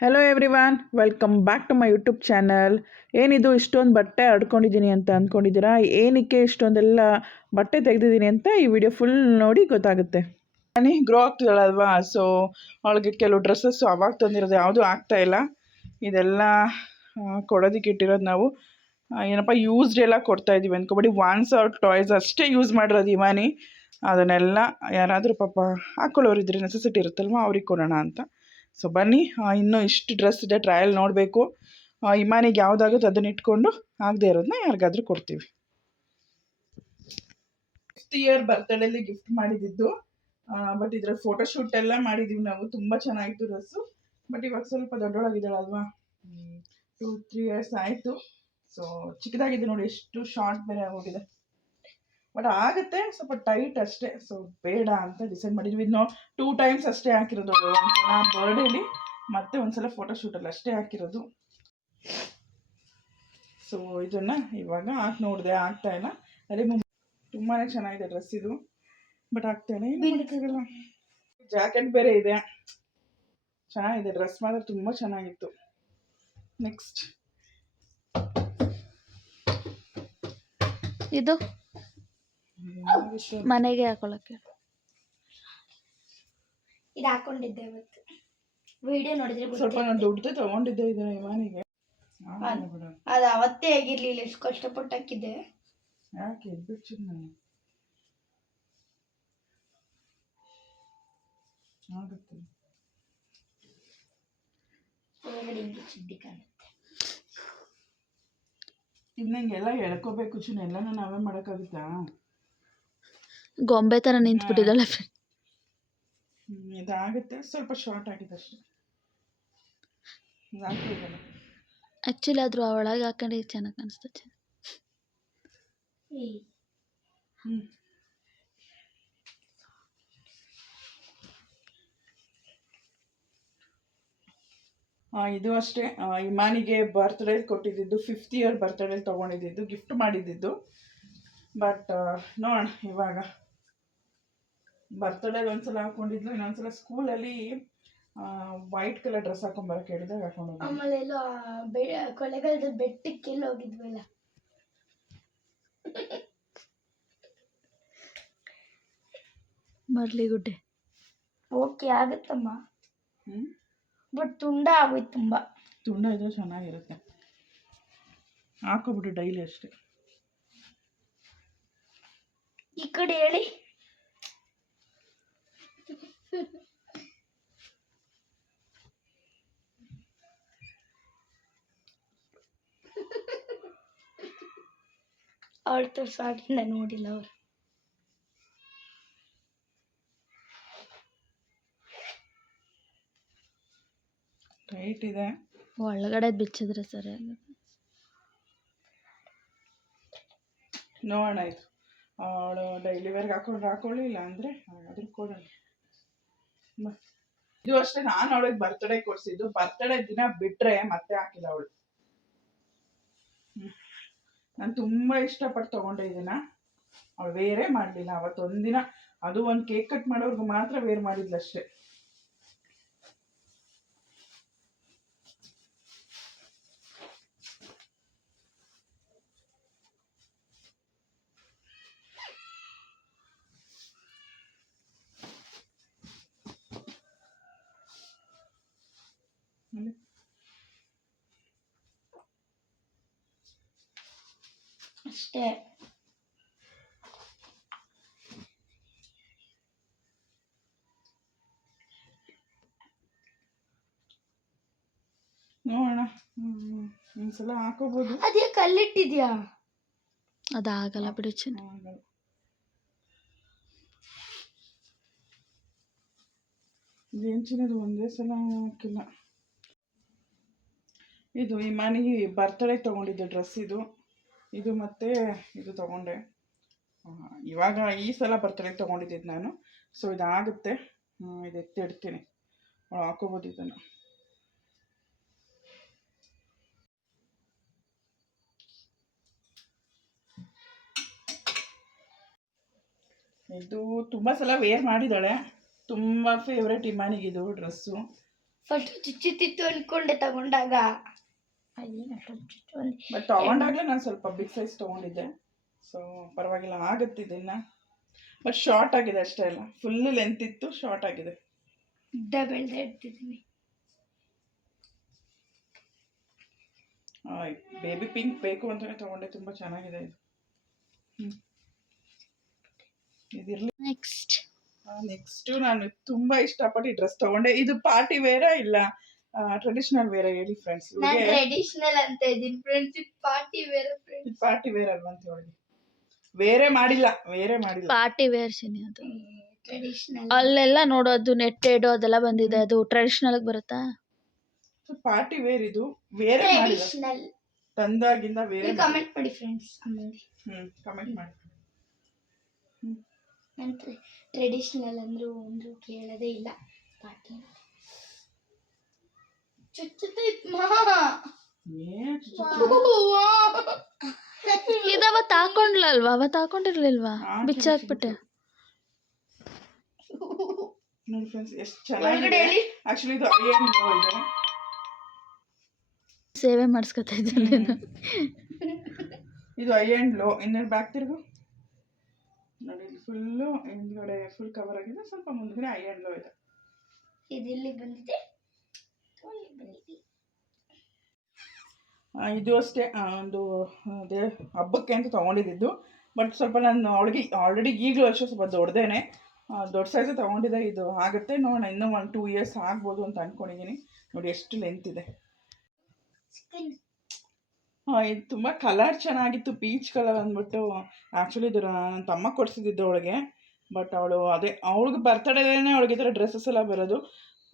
Hello everyone welcome back to my YouTube channel ಏನಿದು ಇಷ್ಟೊಂದು ಬಟ್ಟೆ ಅಡ್ಕೊಂಡಿದ್ದೀನಿ ಅಂತ ಅಂದ್ಕೊಂಡಿದ್ದೀರಾ ಏನಕ್ಕೆ ಇಷ್ಟೊಂದೆಲ್ಲ ಬಟ್ಟೆ ತೆಗೆದಿದ್ದೀನಿ ಅಂತ ಈ ವಿಡಿಯೋ ಫುಲ್ ನೋಡಿ ಗೊತ್ತಾಗುತ್ತೆ. ನಾನೇ ಗ್ರೋ ಆಗ್ತಿದ್ದಾಳಲ್ವಾ ಸೊ ಅವಳಿಗೆ ಕೆಲವು ಡ್ರೆಸ್ಸಸ್ಸು ಅವಾಗ ತಂದಿರೋದು ಯಾವುದೂ ಇಲ್ಲ. ಇದೆಲ್ಲ ಕೊಡೋದಕ್ಕೆ ಇಟ್ಟಿರೋದು ನಾವು. ಏನಪ್ಪ ಯೂಸ್ಡ್ ಎಲ್ಲ ಕೊಡ್ತಾ ಇದ್ದೀವಿ ಅಂದ್ಕೊಬೇಡಿ ಒನ್ಸ್ ಅವ್ರ ಟಾಯ್ಸ್ ಅಷ್ಟೇ ಯೂಸ್ ಮಾಡಿರೋದು ಇಮಾನಿ. ಅದನ್ನೆಲ್ಲ ಯಾರಾದರೂ ಪಾಪ ಹಾಕೊಳ್ಳೋರಿದ್ರೆ ನೆಸೆಸಿಟಿ ಇರುತ್ತಲ್ವ? ಅವ್ರಿಗೆ ಕೊಡೋಣ ಅಂತ. ಸೊ ಬನ್ನಿ ಇನ್ನೂ ಇಷ್ಟು ಡ್ರೆಸ್ ಇದೆ ಟ್ರಯಲ್ ನೋಡಬೇಕು. ಇಮಾನಿಗೆ ಯಾವುದಾಗುತ್ತೆ ಅದನ್ನ ಇಟ್ಕೊಂಡು ಆಗದೆ ಇರೋದನ್ನ ಯಾರಿಗಾದ್ರೂ ಕೊಡ್ತೀವಿ. ಫಿಫ್ತ್ ಇಯರ್ ಬರ್ತ್ಡೇಲಿ ಗಿಫ್ಟ್ ಮಾಡಿದ್ದು. ಬಟ್ ಇದ್ರ ಫೋಟೋಶೂಟ್ ಎಲ್ಲ ಮಾಡಿದ್ದೀವಿ ನಾವು. ತುಂಬ ಚೆನ್ನಾಗಿತ್ತು ಡ್ರೆಸ್ಸು ಬಟ್ ಇವಾಗ ಸ್ವಲ್ಪ ದೊಡ್ಡೊಳಗಿದ್ದಾಳಲ್ವಾ? ಟೂ ತ್ರೀ ಇಯರ್ಸ್ ಆಯಿತು. ಸೊ ಚಿಕ್ಕದಾಗಿದೆ ನೋಡಿ, ಎಷ್ಟು ಶಾರ್ಟ್ ಬೇರೆ ಆಗೋಗಿದೆ. ಬಟ್ ಆಗುತ್ತೆ ಸ್ವಲ್ಪ ಟೈಟ್ ಅಷ್ಟೇ. ಸೊ ಬೇಡ ಅಂತ ಡಿಸೈಡ್ ಮಾಡಿದ್ವಿ. ನೋ ಟೂ ಟೈಮ್ಸ್ ಅಷ್ಟೇ ಹಾಕಿರೋದು ಒಂದ್ಸಲ ಬರ್ಡೇಲಿ ಮತ್ತೆ ಒಂದ್ಸಲ ಫೋಟೋಶೂಟಲ್ಲಿ ಅಷ್ಟೇ ಹಾಕಿರೋದು. ಸೊ ಇದನ್ನು ಇವಾಗ ಹಾಕಿ ನೋಡಿದೆ ಆಗ್ತಾ ಇಲ್ಲ. ಅದೇ ತುಂಬಾ ಚೆನ್ನಾಗಿದೆ ಡ್ರೆಸ್ ಇದು. ಬಟ್ ಮಾಡೋಕ್ಕಾಗಲ್ಲ. ಜಾಕೆಟ್ ಬೇರೆ ಇದೆ. ಚೆನ್ನಾಗಿದೆ ಡ್ರೆಸ್ ಮಾತ್ರ ತುಂಬ ಚೆನ್ನಾಗಿತ್ತು. ನೆಕ್ಸ್ಟ್ ಇದು? ಮನೆಗೆ ಹಾಕೊಳಕ್ಕೆ. ಇದು ಹಾಕೊಂಡಿದ್ದೆ ಇವತ್ತು. ವಿಡಿಯೋ ನೋಡಿದ್ರೆ ಸ್ವಲ್ಪ. ನಾನು ದುಡ್ಡು ತಗೊಂಡಿದ್ದೆ ಇದನ್ನ ಮನೆಗೆ. ಅದು ಅವತ್ತೇ ಆಗಿರ್ಲಿಲ್ಲ ಎಷ್ಟು ಕಷ್ಟಪಟ್ಟು ಹಾಕಿದ್ದೆ. ಯಾಕೆ ಎದ್ಬಿಟ್ಟು ನಾನು? ಆಗುತ್ತೆ. ಒಳಗಡೆ ಹಿಂಗೆ ಚಿಡ್ಡಿ ಕಾಣುತ್ತೆ. ಇನ್ನಂಗೆಲ್ಲ ಎಳ್ಕೋಬೇಕು ಚುನ್. ಎಲ್ಲನೂ ನಾವೇ ಮಾಡೋಕ್ಕಾಗುತ್ತಾ? ಗೊಂಬೆ ಥರ ನಿಂತ್ಬಿಟ್ಟಿದ್ದಾಳೆ. ಇದಾಗುತ್ತೆ. ಸ್ವಲ್ಪ ಶಾರ್ಟ್ ಆಗಿದೆ ಅಷ್ಟೇ. ಆ್ಯಕ್ಚುಲಿ ಆದರೂ ಒಳಗೆ ಹಾಕೊಂಡ್ರೆ ಚೆನ್ನಾಗಿ ಕಾಣಿಸ್ತದೆ ಹ್ಞೂ ಇದು ಅಷ್ಟೇ. ಇಮಾನಿಗೆ ಬರ್ತ್ಡೇ ಕೊಟ್ಟಿದ್ದು ಫಿಫ್ತ್ ಇಯರ್ ಬರ್ತ್ಡೇ ತಗೊಂಡಿದ್ದು ಗಿಫ್ಟ್ ಮಾಡಿದ್ದು. ಬಟ್ ನೋಡೋಣ ಇವಾಗ. ಬರ್ತ್ಡೇ ಒಂದ್ಸಲ ಹಾಕೊಂಡಿದ್ಲು ಇನ್ನೊಂದ್ಸಲ ಸ್ಕೂಲಲ್ಲಿ ವೈಟ್ ಕಲರ್ ಡ್ರೆಸ್ ಹಾಕೊಂಬರಕ್ಕೆ ಹೇಳಿದಾಗ ಹಾಕೊಂಡು ಹೋಗಿದ್ಲು. ಆಮೇಲೆ ಎಲ್ಲೋ ಬೆ ಕೊಳ್ಳೆಗಾಲದ ಬೆಟ್ಟಕ್ಕೆ ಎಲ್ಲ ಹೋಗಿದ್ವಲ್ಲ ಮರ್ಲಿಗುಡ್ಡೆ ಓಕೆ ಆಗುತ್ತಮ್ಮ. ಬಟ್ ತುಂಡ ಆಗೋಯ್ತು ತುಂಬ. ತುಂಡ ಇದ್ರೆ ಚೆನ್ನಾಗಿರುತ್ತೆ. ಹಾಕೋಬಿಟ್ಟು ಡೈಲಿ ಅಷ್ಟೇ. ಈ ಕಡೆ ಹೇಳಿ. ಅವಳ ತೋರ್ಸಾಗಿಂದ ನೋಡಿಲ್ಲ ಅವ್ರು. ಟೈಟ್ ಇದೆ. ಒಳಗಡೆ ಬಿಚ್ಚಿದ್ರೆ ಸರಿ ನೋಡೋಣ ಇದು ಅವಳು ಡೈಲಿ ವೇರ್ಗೆ ಹಾಕೊಂಡು ಹಾಕೊಳ್ಳಿ ಇಲ್ಲ ಅಂದರೆ ಅದ್ರ ಕೊಡೋಣ. ಇದು ಅಷ್ಟೇ, ನಾನು ಅವಳಿಗೆ ಬರ್ತ್ಡೇ ಕೊಡ್ಸಿದ್ದು. ಬರ್ತ್ಡೇ ದಿನ ಬಿಟ್ರೆ ಮತ್ತೆ ಹಾಕಿಲ್ಲ ಅವಳು. ನಾನು ತುಂಬಾ ಇಷ್ಟಪಟ್ಟು ತಗೊಂಡೆ ಇದನ್ನ. ಅವಳು ವೇರೇ ಮಾಡಲಿಲ್ಲ. ಅವತ್ತೊಂದಿನ ಅದು ಒಂದು ಕೇಕ್ ಕಟ್ ಮಾಡೋರ್ಗು ಮಾತ್ರ ವೇರ್ ಮಾಡಿದ್ಲು ಅಷ್ಟೇ ಹ್ಮ್. ಅಷ್ಟೇ ನೋಡೋಣ. ಹ್ಞೂ ಒಂದ್ಸಲ ಹಾಕೋಬೋದು. ಅದೇ ಕಲ್ಲಿಟ್ಟಿದ್ಯಾ? ಅದಾಗಲ್ಲ ಬಿಡು ಚೆನ್ನ. ಚಿನ್ನದು? ಒಂದೇ ಸಲ ಹಾಕಿಲ್ಲ. ಇದು ಈ ಮನೆಗೆ ಬರ್ತಡೇ ತೊಗೊಂಡಿದ್ದೆ ಡ್ರೆಸ್ ಇದು. ಇದು ಮತ್ತೆ ಇದು ತೊಗೊಂಡೆ. ಇವಾಗ ಈ ಸಲ ಬರ್ತಡೇ ತೊಗೊಂಡಿದ್ದಿದ್ದು ನಾನು. ಸೊ ಇದಾಗುತ್ತೆ. ಇದು ಎತ್ತಿಡ್ತೀನಿ. ಹಾಕೋಬೋದು ಇದನ್ನು. ಇದು ತುಂಬ ಸಲ ವೇರ್ ಮಾಡಿದ್ದಾಳೆ. ತುಂಬ ಫೇವ್ರೆಟ್ ಇಮಾನಿಗಿದು ಡ್ರೆಸ್ಸು ಫಸ್ಟ್ ಚುಚ್ಚುತ್ತಿತ್ತು ಅನ್ಕೊಂಡೆ ತಗೊಂಡಾಗ. ಬಟ್ ತೊಗೊಂಡಾಗಲೇ ನಾನು ಸ್ವಲ್ಪ ಬಿಗ್ ಸೈಜ್ ತೊಗೊಂಡಿದ್ದೆ. ಸೊ ಪರವಾಗಿಲ್ಲ ಆಗುತ್ತೆ ಇದನ್ನ. ಬಟ್ ಶಾರ್ಟ್ ಆಗಿದೆ ಅಷ್ಟೇ ಅಲ್ಲ. ಫುಲ್ ಲೆಂತ್ ಇತ್ತು ಶಾರ್ಟ್ ಆಗಿದೆ. ಉದ್ದ ಬೆಳೆದೇ ಇಡ್ತಿದ್ದೀನಿ ಬೇಬಿ ಪಿಂಕ್ ಬೇಕು ಅಂತಲೇ ತೊಗೊಂಡೆ ತುಂಬ ಚೆನ್ನಾಗಿದೆ ಇದು. ಇದಿರಲಿ. ನೆಕ್ಸ್ಟ್ ನೆಕ್ಸ್ಟು ನಾನು ತುಂಬ ಇಷ್ಟಪಟ್ಟು ಈ ಡ್ರೆಸ್ ತಗೊಂಡೆ. ಇದು ಪಾರ್ಟಿ ವೇರ ಇಲ್ಲ? ಟ್ರೆಡಿಷ್ನಲ್ ವೇರ್ ಹೇಳಿ ಫ್ರೆಂಡ್ಸ್ ನಾನು ಟ್ರೆಡಿಷನಲ್ ಅಂತ ಇದ್ದೀನಿ ಫ್ರೆಂಡ್ಸ್ ಇದು party wear friends party wear ಅಲ್ವಾ ಅಂತ ಹೇಳಿ. ಬೇರೆ ಮಾಡಿಲ್ಲ ಬೇರೆ ಮಾಡಿಲ್ಲ. ಪಾರ್ಟಿ ವೇರ್ ಸಿನಿ ಅದು. ಟ್ರೆಡಿಷನಲ್ ಅಲ್ಲೆಲ್ಲ ನೋಡೋದು ನೆಟ್ಟೆಡ್ ಅದೆಲ್ಲ ಬಂದಿದೆ ಅದು. ಟ್ರೆಡಿಷನಲ್ ಬರುತ್ತಾ? ಪಾರ್ಟಿ ವೇರ್ ಇದು. ಬೇರೆ ಮಾಡಿಲ್ಲ. ಟ್ರೆಡಿಷನಲ್ ತಂದಾಗಿಂದ ಬೇರೆ ಕಮೆಂಟ್ ಮಾಡಿ ಫ್ರೆಂಡ್ಸ್ ಆಮೇಲೆ. ಹ್ಮ್ ಕಮೆಂಟ್ ಮಾಡಿ. ನಾನು ಟ್ರೆಡಿಷನಲ್ ಅಂದ್ರು ಒಂದು ಕೇಳೋದೇ ಇಲ್ಲ ಪಾರ್ಟಿ ಚುಚ್ಚುತ್ತೈತ್ ಮಾ ಏ ಚು- ಚು- ಇದು ಅವತ್ತು ಹಾಕೊಂಡ್ಲಲ್ವಾ? ಅವತ್ತು ಹಾಕೊಂಡಿರ್ಲಿಲ್ವಾ? ಬಿಚ್ಚಾಕ್ಬಿಟ್ಟೆ. ನೋಡಿ ಫ್ರೆಂಡ್ಸ್ ಎಷ್ಟು ಚೆನ್ನಾಗಿದೆ. ಆಕ್ಚುಲಿ ಇದು ಸೇವೆ ಮಾಡಿಸ್ಕೊತಾ ಇದ್ದೀನಿ ಇದು ಐ ಆ್ಯಂಡ್ ಲೋ. ಇನ್ನೇನು ಬ್ಯಾಕ್ ತಿರುಗು. ನೋಡಿ ಫುಲ್ಲು ಹಿಂದ್ಗಡೆ ಫುಲ್ ಕವರ್ ಆಗಿದೆ. ಸ್ವಲ್ಪ ಮುಂದ್ಗಡೆ ಐ ಆ್ಯಂಡ್ ಲೋ ಇದೆ. ಇದು ಇಲ್ಲಿ ಬಂದಿದೆ. ಇದು ಅಷ್ಟೇ ಒಂದು ಅದೇ ಹಬ್ಬಕ್ಕೆ ಅಂತ ತೊಗೊಂಡಿದ್ದು. ಬಟ್ ಸ್ವಲ್ಪ ನಾನು ಅವಳಿಗೆ ಆಲ್ರೆಡಿ ಈಗಲೂ ಅಷ್ಟೇ ಸ್ವಲ್ಪ ದೊಡ್ಡದೇನೆ. ದೊಡ್ಡ ಸೈಜ್ ತೊಗೊಂಡಿದ್ದೆ ಇದು ಆಗುತ್ತೆ. ನೋಡೋಣ ಇನ್ನೂ ಒಂದು ಟೂ ಇಯರ್ಸ್ ಆಗ್ಬೋದು ಅಂತ ಅಂದ್ಕೊಂಡಿದ್ದೀನಿ ನೋಡಿ ಎಷ್ಟು ಲೆಂತ್ ಇದೆ. ಹಾಂ ಇದು ತುಂಬ ಕಲರ್ ಚೆನ್ನಾಗಿತ್ತು ಪೀಚ್ ಕಲರ್ ಅಂದ್ಬಿಟ್ಟು. ಆ್ಯಕ್ಚುಲಿ ಇದು ನನ್ನ ತಮ್ಮ ಕೊಡಿಸಿದ್ದು ಅವಳಿಗೆ. ಬಟ್ ಅವಳು ಅದೇ ಅವಳಿಗೆ ಬರ್ತಡೇನೇ ಅವಳಿಗೆ ಈ ಥರ ಡ್ರೆಸ್ಸಸ್ ಎಲ್ಲ ಬರೋದು.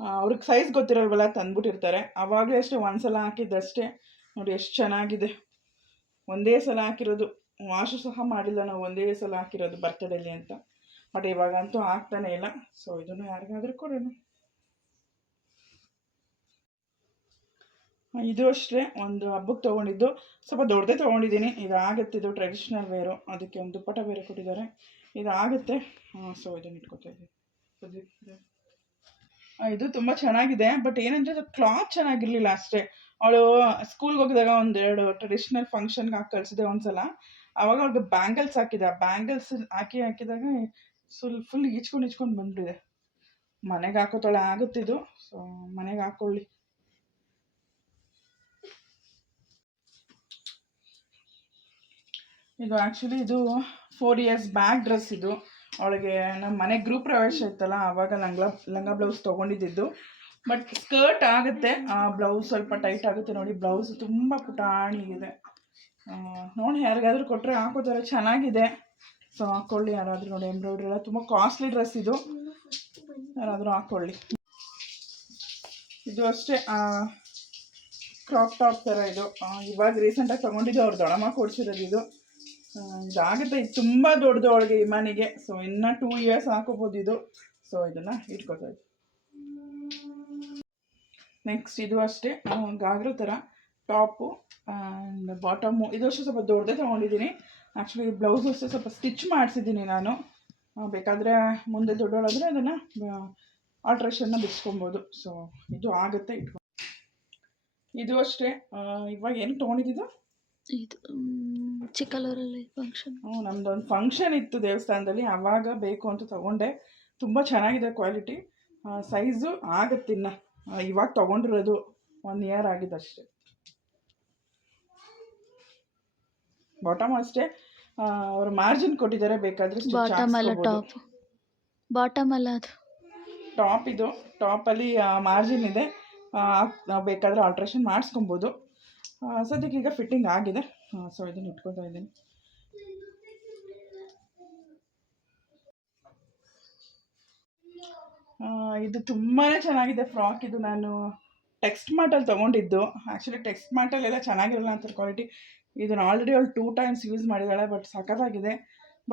ಅವ್ರಿಗೆ ಸೈಜ್ ಗೊತ್ತಿರಲ್ವಲ್ಲ ತಂದ್ಬಿಟ್ಟಿರ್ತಾರೆ. ಆವಾಗಲೇ ಅಷ್ಟೇ ಒಂದು ಸಲ ಹಾಕಿದ್ದಷ್ಟೇ. ನೋಡಿ ಎಷ್ಟು ಚೆನ್ನಾಗಿದೆ. ಒಂದೇ ಸಲ ಹಾಕಿರೋದು. ವಾಶು ಸಹ ಮಾಡಿಲ್ಲ ನಾವು, ಒಂದೇ ಸಲ ಹಾಕಿರೋದು ಬರ್ತಡೇಲಿ ಅಂತ. ಬಟ್ ಇವಾಗಂತೂ ಆಗ್ತಾನೆ ಇಲ್ಲ. ಸೊ ಇದನ್ನು ಯಾರಿಗಾದರೂ ಕೊಡೋಣ. ಇದು ಅಷ್ಟೇ. ಒಂದು ಹಬ್ಬಕ್ಕೆ ತೊಗೊಂಡಿದ್ದು. ಸ್ವಲ್ಪ ದೊಡ್ಡದೇ ತೊಗೊಂಡಿದ್ದೀನಿ. ಇದು ಆಗುತ್ತೆ. ಇದು ಟ್ರೆಡಿಷ್ನಲ್ ವೇರು ಅದಕ್ಕೆ ಒಂದು ದುಪ್ಪಟ ಬೇರೆ ಕೊಟ್ಟಿದ್ದಾರೆ. ಇದು ಆಗುತ್ತೆ. ಸೊ ಇದನ್ನು ಇಟ್ಕೋತಾ ಇದ್ದೀನಿ. ಇದು- ತುಂಬ ಚೆನ್ನಾಗಿದೆ. ಬಟ್ ಏನಂದರೆ, ಅದು ಕ್ಲಾತ್ ಚೆನ್ನಾಗಿರಲಿಲ್ಲ ಅಷ್ಟೇ. ಅವಳು ಸ್ಕೂಲ್ಗೆ ಹೋಗಿದಾಗ ಒಂದೆರಡು ಟ್ರೆಡಿಷ್ನಲ್ ಫಂಕ್ಷನ್ಗೆ ಹಾಕಿ ಕಳಿಸಿದೆ ಒಂದ್ಸಲ. ಅವಾಗ ಅವ್ಳಿಗೆ ಬ್ಯಾಂಗಲ್ಸ್ ಹಾಕಿದೆ. ಬ್ಯಾಂಗಲ್ಸ್ ಹಾಕಿ ಹಾಕಿದಾಗ ಫುಲ್ ಫುಲ್ ಈಚ್ಕೊಂಡು ಈಚ್ಕೊಂಡು ಬಂದ್ಬಿಟ್ಟಿದೆ. ಮನೆಗೆ ಹಾಕೋತಾಳೆ ಆಗುತ್ತಿದ್ದು ಸೊ ಮನೆಗೆ ಹಾಕೊಳ್ಳಿ. ಇದು ಆ್ಯಕ್ಚುಲಿ ಇದು ಫೋರ್ ಇಯರ್ಸ್ ಬ್ಯಾಕ್ ಡ್ರೆಸ್ ಇದು. ಅವಳಿಗೆ ನಮ್ಮ ಮನೆ ಗ್ರೂಪ್ ಪ್ರವೇಶ ಇತ್ತಲ್ಲ ಆವಾಗ ಲಂಗ ಲಂಗ ಬ್ಲೌಸ್ ತೊಗೊಂಡಿದ್ದು ಬಟ್ ಸ್ಕರ್ಟ್ ಆಗುತ್ತೆ. ಆ ಬ್ಲೌಸ್ ಸ್ವಲ್ಪ ಟೈಟ್ ಆಗುತ್ತೆ ನೋಡಿ, ಬ್ಲೌಸ್ ತುಂಬ ಪುಟಾಣಿಗಿದೆ ನೋಡಿ ಯಾರಿಗಾದ್ರೂ ಕೊಟ್ಟರೆ ಹಾಕೋತಾರೆ, ಚೆನ್ನಾಗಿದೆ. ಸೊ ಹಾಕ್ಕೊಳ್ಳಿ ಯಾರಾದರೂ ನೋಡಿ ಎಂಬ್ರಾಯ್ಡ್ರಿ ಎಲ್ಲ ತುಂಬ ಕಾಸ್ಟ್ಲಿ ಡ್ರೆಸ್ ಇದು. ಯಾರಾದರೂ ಹಾಕ್ಕೊಳ್ಳಿ ಇದು ಅಷ್ಟೇ ಕ್ರಾಪ್ ಟಾಪ್ ಥರ ಇದು. ಇವಾಗ ರೀಸೆಂಟಾಗಿ ತೊಗೊಂಡಿದ್ದು ಅವ್ರು ದೊಡಮ್ಮ ಕೊಡಿಸಿರೋದು ಇದು. ಇದಾಗುತ್ತೆ ಇದು ತುಂಬ ದೊಡ್ಡದು ಅವಳಿಗೆ ಇಮಾನಿಗೆ ಸೊ ಇನ್ನು ಟೂ ಇಯರ್ಸ್ ಹಾಕೋಬೋದು ಇದು. ಸೊ ಇದನ್ನು ಇಟ್ಕೋತಾ ಇದ್ದೆ. ನೆಕ್ಸ್ಟ್ ಇದು ಅಷ್ಟೇ. ಗಾಗ್ರ ಥರ ಟಾಪು ಆ್ಯಂಡ್ ಬಾಟಮು ಇದು ಅಷ್ಟೇ ಸ್ವಲ್ಪ ದೊಡ್ಡದೇ ತೊಗೊಂಡಿದ್ದೀನಿ. ಆ್ಯಕ್ಚುಲಿ ಬ್ಲೌಸ್ ಅಷ್ಟೇ ಸ್ವಲ್ಪ ಸ್ಟಿಚ್ ಮಾಡಿಸಿದ್ದೀನಿ ನಾನು. ಬೇಕಾದರೆ ಮುಂದೆ ದೊಡ್ಡವಳಾದರೆ ಅದನ್ನು ಆಲ್ಟ್ರೇಷನ್ನ ಬಿಡಿಸ್ಕೊಬೋದು. ಸೊ ಇದು ಆಗುತ್ತೆ ಇಟ್ಕೊ ಇದು ಅಷ್ಟೇ. ಇವಾಗ ಏನು ತೊಗೊಂಡಿದ್ದು ಇದು ಮ್, ಚಿಕ್ಕಲ್ಲೂರಲ್ಲಿ ಫಂಕ್ಷನ್ ಹ್ಞೂ ನಮ್ದೊಂದು ಫಂಕ್ಷನ್ ಇತ್ತು ದೇವಸ್ಥಾನದಲ್ಲಿ ಆವಾಗ ಬೇಕು ಅಂತ ತಗೊಂಡೆ. ತುಂಬ ಚೆನ್ನಾಗಿದೆ ಕ್ವಾಲಿಟಿ ಸೈಜು ಆಗತ್ತಿನ್ನ ಇವಾಗ ತೊಗೊಂಡಿರೋದು ಒನ್ ಇಯರ್ ಆಗಿದೆ ಅಷ್ಟೇ. ಬಾಟಮ್ ಅಷ್ಟೇ ಅವರು ಮಾರ್ಜಿನ್ ಕೊಟ್ಟಿದ್ದಾರೆ ಬೇಕಾದ್ರೆ ಬಾಟಮ್ ಅಲ್ಲ ಟಾಪ್ ಬಾಟಮ್ ಅಲ್ಲ ಅದು. ಟಾಪ್ ಇದು. ಟಾಪಲ್ಲಿ ಮಾರ್ಜಿನ್ ಇದೆ. ಬೇಕಾದರೆ ಆಲ್ಟ್ರೇಷನ್ ಮಾಡಿಸ್ಕೊಬೋದು. ಸದ್ಯಕ್ಕೆ ಈಗ ಫಿಟ್ಟಿಂಗ್ ಆಗಿದೆ. ಸೊ ಇದನ್ನು ಇಟ್ಕೊತಾ ಇದ್ದೀನಿ. ಇದು ತುಂಬಾ ಚೆನ್ನಾಗಿದೆ ಫ್ರಾಕ್ ಇದು ನಾನು ಟೆಕ್ಸ್ಟ್ ಮಾರ್ಟಲ್ಲಿ ತೊಗೊಂಡಿದ್ದು. ಆ್ಯಕ್ಚುಲಿ ಟೆಕ್ಸ್ಟ್ ಮಾರ್ಟಲ್ಲೆಲ್ಲ ಚೆನ್ನಾಗಿರಲ್ಲ ಅಂತ ಕ್ವಾಲಿಟಿ ಇದನ್ನು ಆಲ್ರೆಡಿ ಅವಳು ಟೂ ಟೈಮ್ಸ್ ಯೂಸ್ ಮಾಡಿದ್ದಾಳೆ ಬಟ್ ಸಖತ್ತಾಗಿದೆ.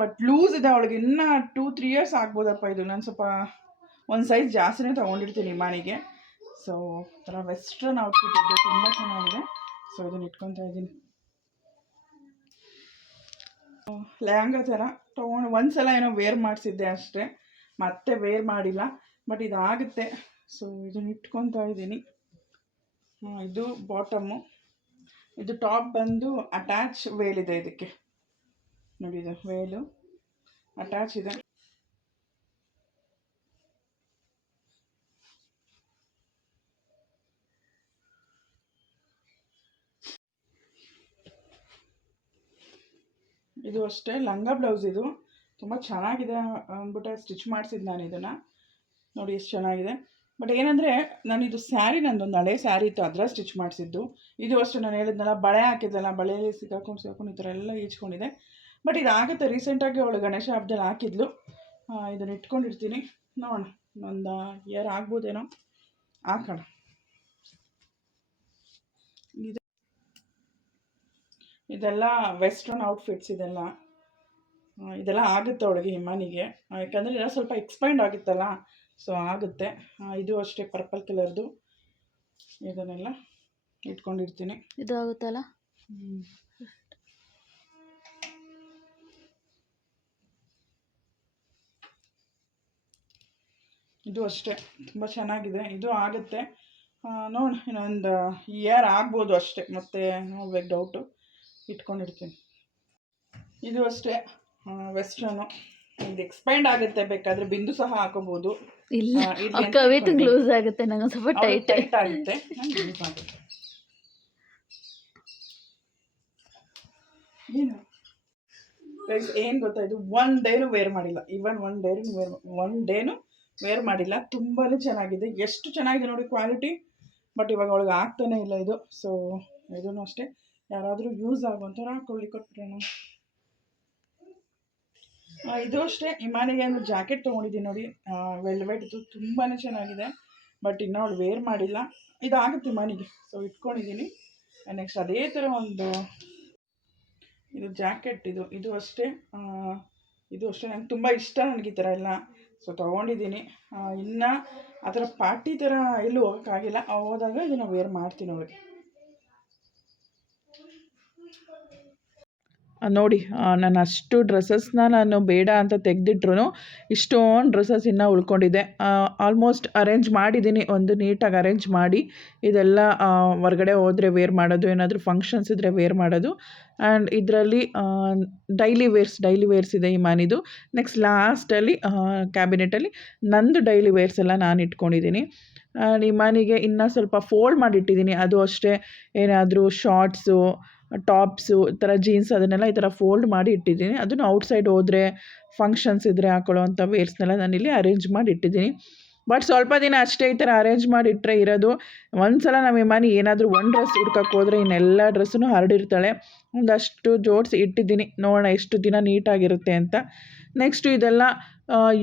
ಬಟ್ ಲೂಸ್ ಇದೆ ಅವಳಿಗೆ. ಇನ್ನೂ ಟೂ ತ್ರೀ ಇಯರ್ಸ್ ಆಗ್ಬೋದಪ್ಪ ಇದು. ನಾನು ಸ್ವಲ್ಪ ಒಂದು ಸೈಜ್ ಜಾಸ್ತಿನೇ ತೊಗೊಂಡಿರ್ತೀನಿ ಇಮಾನಿಗೆ ಸೊ ಥರ ವೆಸ್ಟ್ರನ್ ಔಟ್ಫಿಟ್ ಇದೆ. ತುಂಬ ಚೆನ್ನಾಗಿದೆ. ಸೊ, ಇದನ್ನು ಇಟ್ಕೊತಾ ಇದ್ದೀನಿ. ಲೆಹಂಗಾ ಥರ ತೊಗೊಂಡು ಒಂದು ಸಲ ಏನೋ ವೇರ್ ಮಾಡಿಸಿದ್ದೆ ಅಷ್ಟೇ. ಮತ್ತೆ ವೇರ್ ಮಾಡಿಲ್ಲ. ಬಟ್ ಇದಾಗುತ್ತೆ. ಸೊ ಇದನ್ನು ಇಟ್ಕೊತಾ ಇದ್ದೀನಿ. ಇದು ಬಾಟಮು ಇದು ಟಾಪ್ ಬಂದು ಅಟ್ಯಾಚ್ ವೇಲ್ ಇದೆ ಇದಕ್ಕೆ. ನೋಡಿ ಇದು ವೇಲು ಅಟ್ಯಾಚ್ ಇದೆ. ಇದು ಅಷ್ಟೇ, ಲಂಗ ಬ್ಲೌಸ್ ಇದು. ತುಂಬ ಚೆನ್ನಾಗಿದೆ ಅಂದ್ಬಿಟ್ಟು, ಸ್ಟಿಚ್ ಮಾಡಿಸಿದ್ದು ನಾನು ಇದನ್ನು. ನೋಡಿ ಎಷ್ಟು ಚೆನ್ನಾಗಿದೆ. ಬಟ್ ಏನಂದರೆ, ನಾನು ಇದು ಸ್ಯಾರಿ, ನಂದೊಂದು ಹಳೆ ಸ್ಯಾರಿ ಇತ್ತು ಅದರ ಸ್ಟಿಚ್ ಮಾಡಿಸಿದ್ದು. ಇದು ಅಷ್ಟೇ, ನಾನು ಹೇಳಿದ್ನಲ್ಲ, ಬಳೆ ಹಾಕಿದ್ದಲ್ಲ ಬಳೆಯಲ್ಲಿ ಸಿಕ್ಕಾಕೊಂಡು ಸಿಕ್ಕಾಕೊಂಡು ಈ ಥರ ಎಲ್ಲ ಈಚ್ಕೊಂಡಿದೆ ಬಟ್ ಇದಾಗುತ್ತೆ ರೀಸೆಂಟಾಗಿ ಅವಳು ಗಣೇಶ ಹಬ್ಬದಲ್ಲಿ ಹಾಕಿದ್ಲು. ಇದನ್ನ ಇಟ್ಕೊಂಡಿರ್ತೀನಿ. ನೋಡೋಣ ಒಂದು ಇಯರ್ ಆಗ್ಬೋದೇನೋ. ಹಾಕೋಣ ಇದು ಇದೆಲ್ಲ ವೆಸ್ಟರ್ನ್ ಔಟ್ಫಿಟ್ಸ್ ಇದೆಲ್ಲ. ಇದೆಲ್ಲ ಆಗುತ್ತೆ ಅವಳಿಗೆ ಹಿಮಾನಿಗೆ ಯಾಕಂದರೆ ಇದೆಲ್ಲ ಸ್ವಲ್ಪ ಎಕ್ಸ್ಪೈಂಡ್ ಆಗುತ್ತಲ್ಲ ಸೊ ಆಗುತ್ತೆ. ಇದು ಅಷ್ಟೇ ಪರ್ಪಲ್ ಕಲರ್ದು ಇದನ್ನೆಲ್ಲ ಇಟ್ಕೊಂಡಿರ್ತೀನಿ. ಇದು ಆಗುತ್ತಲ್ಲ? ಇದು ಅಷ್ಟೇ ತುಂಬ ಚೆನ್ನಾಗಿದೆ. ಇದು ಆಗುತ್ತೆ. ನೋಡಿ ಇನ್ನೊಂದು ಇಯರ್ ಆಗ್ಬೋದು ಅಷ್ಟೇ ಮತ್ತೆ ನೋಡ್ಬೇಕು ಡೌಟು ಇಟ್ಕೊಂಡಿರ್ತೀನಿ. ಇದು ಅಷ್ಟೇ. ವೆಸ್ಟ್ರನು ಇದು ಎಕ್ಸ್ಪೈಂಡ್ ಆಗುತ್ತೆ ಬೇಕಾದ್ರೆ ಬಿಂದು ಸಹ ಹಾಕೋಬಹುದು ಇಲ್ಲ ಕವಿತು ಇಲ್ಲಿ ಅಂತ ಕವಿತಂಗ್ ಇಟ್ಕೊಂಡೆ. ಲೂಸ್ ಆಗುತ್ತೆ ನಂಗೆ ಸ್ವಲ್ಪ ಟೈಟ್ ಟೈಟ್ ಆಗುತ್ತೆ. ಏನು? ಏನು ಗೊತ್ತಾ? ಇದು ಒನ್ ಡೇನು ವೇರ್ ಮಾಡಿಲ್ಲ. ಇವನ್ ಒನ್ ಡೇನು ವೇರ್ ಒನ್ ಡೇನು ವೇರ್ ಮಾಡಿಲ್ಲ. ತುಂಬಾ ಚೆನ್ನಾಗಿದೆ. ಎಷ್ಟು ಚೆನ್ನಾಗಿದೆ ನೋಡಿ ಕ್ವಾಲಿಟಿ ಬಟ್ ಇವಾಗ ಅವಳಿಗೆ ಆಗ್ತಾನೆ ಇಲ್ಲ ಇದು. ಸೊ ಇದನ್ನು ಅಷ್ಟೇ. ಯಾರಾದರೂ ಯೂಸ್ ಆಗುವಂಥವ್ರು ಹಾಕೊಳ್ಳಿ ಕೊಟ್ಬಿಡೋಣ. ಇದು ಅಷ್ಟೇ. ಇಮಾನಿಗೆ ಒಂದು ಜಾಕೆಟ್ ತೊಗೊಂಡಿದ್ದೀನಿ ನೋಡಿ. ವೆಲ್ವೆಟ್ ಇದು ತುಂಬಾ ಚೆನ್ನಾಗಿದೆ. ಬಟ್ ಇನ್ನೂ ಅವಳು ವೇರ್ ಮಾಡಿಲ್ಲ. ಇದಾಗುತ್ತೆ ಇಮಾನಿಗೆ. ಸೊ ಇಟ್ಕೊಂಡಿದ್ದೀನಿ. ನೆಕ್ಸ್ಟ್ ಅದೇ ಥರ ಒಂದು ಇದು ಜಾಕೆಟ್ ಇದು. ಇದು ಅಷ್ಟೇ. ಇದು ಅಷ್ಟೇ. ನಂಗೆ ತುಂಬ ಇಷ್ಟ ನನಗೆ ಈ ಥರ ಎಲ್ಲ. ಸೊ ತೊಗೊಂಡಿದ್ದೀನಿ. ಇನ್ನು ಆ ಥರ ಪಾರ್ಟಿ ಥರ ಎಲ್ಲೂ ಹೋಗೋಕ್ಕಾಗಿಲ್ಲ. ಹೋದಾಗ ಇದನ್ನು ವೇರ್ ಮಾಡ್ತೀನಿ ಅವಳಿಗೆ. ನೋಡಿ ನಾನು ಅಷ್ಟು ಡ್ರೆಸ್ಸಸ್ನ ನಾನು ಬೇಡ ಅಂತ ತೆಗೆದಿಟ್ರು ಇಷ್ಟೊಂದು ಡ್ರೆಸ್ಸಸ್ ಇನ್ನೂ ಉಳ್ಕೊಂಡಿದೆ. ಆಲ್ಮೋಸ್ಟ್ ಅರೇಂಜ್ ಮಾಡಿದ್ದೀನಿ ಒಂದು ನೀಟಾಗಿ ಅರೇಂಜ್ ಮಾಡಿ. ಇದೆಲ್ಲ ಹೊರಗಡೆ ಹೋದರೆ ವೇರ್ ಮಾಡೋದು, ಏನಾದರೂ ಫಂಕ್ಷನ್ಸ್ ಇದ್ದರೆ ವೇರ್ ಮಾಡೋದು. ಆ್ಯಂಡ್ ಇದರಲ್ಲಿ ಡೈಲಿ ವೇರ್ಸ್ ಡೈಲಿ ವೇರ್ಸ್ ಇದೆ ಈ ಇಮಾನಿದು ನೆಕ್ಸ್ಟ್ ಲಾಸ್ಟಲ್ಲಿ ಕ್ಯಾಬಿನೆಟಲ್ಲಿ ನಂದು ಡೈಲಿ ವೇರ್ಸ್ ಎಲ್ಲ ನಾನು ಇಟ್ಕೊಂಡಿದ್ದೀನಿ ಆ್ಯಂಡ್ ಇಮಾನಿಗೆ ಇನ್ನೂ ಸ್ವಲ್ಪ ಫೋಲ್ಡ್ ಮಾಡಿಟ್ಟಿದ್ದೀನಿ ಅದು ಅಷ್ಟೇ, ಏನಾದರೂ ಶಾರ್ಟ್ಸು ಟಾಪ್ಸು, ಈ ಥರ ಜೀನ್ಸ್ ಅದನ್ನೆಲ್ಲ ಈ ಥರ ಫೋಲ್ಡ್ ಮಾಡಿ ಇಟ್ಟಿದ್ದೀನಿ. ಅದನ್ನು ಔಟ್ಸೈಡ್ ಹೋದರೆ ಫಂಕ್ಷನ್ಸ್ ಇದ್ದರೆ ಹಾಕೊಳ್ಳೋ ಅಂಥ ವೇರ್ಸ್ನೆಲ್ಲ ನಾನಿಲ್ಲಿ ಅರೇಂಜ್ ಮಾಡಿ ಇಟ್ಟಿದ್ದೀನಿ. ಬಟ್ ಸ್ವಲ್ಪ ದಿನ ಅಷ್ಟೇ ಈ ಥರ ಅರೇಂಜ್ ಮಾಡಿ ಇಟ್ಟರೆ ಇರೋದು. ಒಂದು ಸಲ ನಮ್ಮ ವಿಮಾನಿ ಏನಾದರೂ ಒಂದು ಡ್ರೆಸ್ ಹುಡ್ಕಕ್ಕೆ ಹೋದರೆ ಇನ್ನೆಲ್ಲ ಡ್ರೆಸ್ಸೂ ಹರಡಿರ್ತಾಳೆ. ಒಂದಷ್ಟು ಜೋಡಿಸಿ ಇಟ್ಟಿದ್ದೀನಿ. ನೋಡೋಣ ಎಷ್ಟು ದಿನ ನೀಟಾಗಿರುತ್ತೆ ಅಂತ. ನೆಕ್ಸ್ಟು ಇದೆಲ್ಲ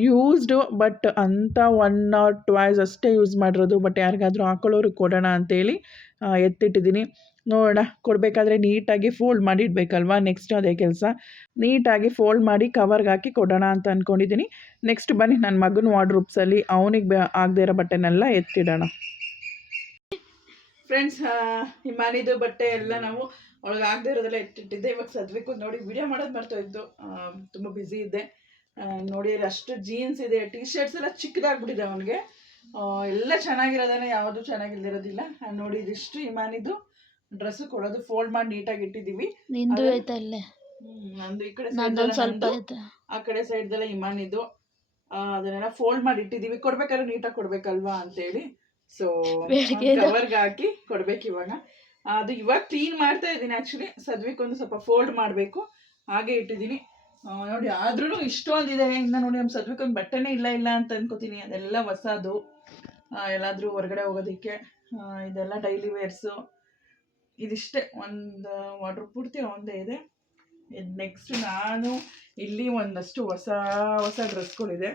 ಯೂಸ್ಡು ಬಟ್ ಅಂತ ಒನ್ ಆರ್ ಟ್ವೈಸ್ ಅಷ್ಟೇ ಯೂಸ್ ಮಾಡಿರೋದು. ಬಟ್ ಯಾರಿಗಾದರೂ ಹಾಕೊಳ್ಳೋರಿಗೆ ಕೊಡೋಣ ಅಂತೇಳಿ ಎತ್ತಿಟ್ಟಿದ್ದೀನಿ. ನೋಡೋಣ. ಕೊಡಬೇಕಾದ್ರೆ ನೀಟಾಗಿ ಫೋಲ್ಡ್ ಮಾಡಿ ಇಡಬೇಕಲ್ವಾ ನೆಕ್ಸ್ಟ್ ಅದೇ ಕೆಲಸ. ನೀಟಾಗಿ ಫೋಲ್ಡ್ ಮಾಡಿ ಕವರ್ಗೆ ಹಾಕಿ ಕೊಡೋಣ ಅಂತ ಅಂದ್ಕೊಂಡಿದ್ದೀನಿ ನೆಕ್ಸ್ಟ್ ಬನ್ನಿ ನನ್ನ ಮಗನ ವಾರ್ಡ್ರೂಪ್ಸಲ್ಲಿ ಅವನಿಗೆ ಆಗದೇ ಇರೋ ಬಟ್ಟೆನೆಲ್ಲ ಎತ್ತಿಡೋಣ. ಫ್ರೆಂಡ್ಸ್ ಹಿಮಾನಿದು ಬಟ್ಟೆ ಎಲ್ಲ ನಾವು ಒಳಗೆ ಆಗದೆ ಇರೋದೆಲ್ಲ ಎತ್ತಿಟ್ಟಿದ್ದೆ. ಇವಾಗ ಸದ್ವಿಕು ನೋಡಿ ವಿಡಿಯೋ ಮಾಡೋದು ಮರ್ತೋಯ್ತು ತುಂಬ ಬ್ಯುಸಿ ಇದ್ದೆ. ನೋಡಿ ಅಷ್ಟು ಜೀನ್ಸ್ ಇದೆ ಟಿ ಶರ್ಟ್ಸ್ ಎಲ್ಲ ಚಿಕ್ಕದಾಗ್ಬಿಟ್ಟಿದೆ ಅವನಿಗೆ. ಎಲ್ಲ ಚೆನ್ನಾಗಿರೋದೇನೆ, ಯಾವುದು ಚೆನ್ನಾಗಿಲ್ದಿರೋದಿಲ್ಲ. ನೋಡಿ ಇದಿಷ್ಟು ಇಮಾನಿದು ಡ್ರೆಸ್ಸು ಕೊಡೋದು ಫೋಲ್ಡ್ ಮಾಡಿ ನೀಟಾಗಿ ಇಟ್ಟಿದೀವಿ ನಿಂದು ಐತೆ ಅಲ್ಲೇ. ನಂದು ಈ ಕಡೆ ನಂದೊಂದು ಸ್ವಲ್ಪ ಐತೆ. ಆ ಕಡೆ ಸೈಡ್ದೆಲ್ಲ ಇಮಾನಿದು. ಆ, ಅದನ್ನೆಲ್ಲ ಫೋಲ್ಡ್ ಮಾಡಿ ಇಟ್ಟಿದೀವಿ ಕೊಡ್ಬೇಕಾದ್ರೆ ನೀಟಾಗಿ ಕೊಡ್ಬೇಕಲ್ವಾ ಅಂತೇಳಿ. ಸೊ ಕವರ್ಗೆ ಹಾಕಿ ಕೊಡ್ಬೇಕು ಇವಾಗ. ಅದು ಇವಾಗ ಕ್ಲೀನ್ ಮಾಡ್ತಾ ಇದ್ದೀನಿ ಸದ್ವಿಕ್ ಒಂದು ಸ್ವಲ್ಪ ಫೋಲ್ಡ್ ಮಾಡಬೇಕು. ಹಾಗೆ ಇಟ್ಟಿದ್ದೀನಿ. ನೋಡಿ ಆದ್ರೂ ಇಷ್ಟೊಂದಿದೆ. ಇನ್ನ ನೋಡಿ ನಮ್ಮ ಒಂದ್ ಬಟ್ಟೆನೇ ಇಲ್ಲ ಇಲ್ಲ ಅಂತ ಅನ್ಕೋತೀನಿ. ಅದೆಲ್ಲ ಹೊಸದು. ಎಲ್ಲಾದ್ರೂ ಹೊರಗಡೆ ಹೋಗೋದಕ್ಕೆ ಇದೆಲ್ಲ ಡೈಲಿ ವೇರ್ಸು ಇದಿಷ್ಟೇ. ಒಂದು ವಾಟ್ರ್ ಪೂರ್ತಿ ಒಂದೇ ಇದೆ. ಇದು ನೆಕ್ಸ್ಟ್ ನಾನು ಇಲ್ಲಿ ಒಂದಷ್ಟು ಹೊಸ ಹೊಸ ಡ್ರೆಸ್ಗಳಿದೆ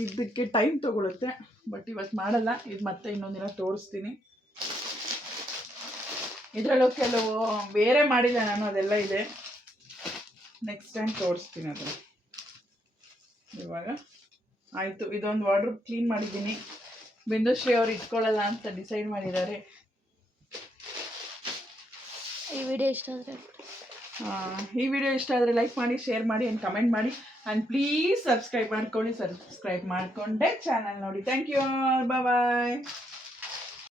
ಇದಕ್ಕೆ ಟೈಮ್ ತೊಗೊಳುತ್ತೆ ಬಟ್ ಇವತ್ತು ಮಾಡಲ್ಲ. ಇದು ಮತ್ತೆ ಇನ್ನೊಂದಿನ ತೋರಿಸ್ತೀನಿ. ಇದರಲ್ಲೂ ಕೆಲವು ಬೇರೆ ಮಾಡಿಲ್ಲ ನಾನು, ಅದೆಲ್ಲ ಇದೆ. ನೆಕ್ಸ್ಟ್ ಟೈಮ್ ತೋರಿಸ್ತೀನಿ ಅದನ್ನು ಇವಾಗ ಆಯಿತು. ಇದೊಂದು ವಾಡ್ರೂಪ್ ಕ್ಲೀನ್ ಮಾಡಿದ್ದೀನಿ. ಬಿಂದುಶ್ರೀ ಅವ್ರು ಇಟ್ಕೊಳ್ಳಲ್ಲ ಅಂತ ಡಿಸೈಡ್ ಮಾಡಿದ್ದಾರೆ. ಈ ವಿಡಿಯೋ ಇಷ್ಟ ಆದರೆ ಈ ವಿಡಿಯೋ ಇಷ್ಟ ಆದರೆ ಲೈಕ್ ಮಾಡಿ ಶೇರ್ ಮಾಡಿ ಆ್ಯಂಡ್ ಕಮೆಂಟ್ ಮಾಡಿ. ಆ್ಯಂಡ್ ಪ್ಲೀಸ್ ಸಬ್ಸ್ಕ್ರೈಬ್ ಮಾಡ್ಕೊಳ್ಳಿ ಸಬ್ಸ್ಕ್ರೈಬ್ ಮಾಡಿಕೊಂಡೆ ಚಾನಲ್ ನೋಡಿ. Thank you bye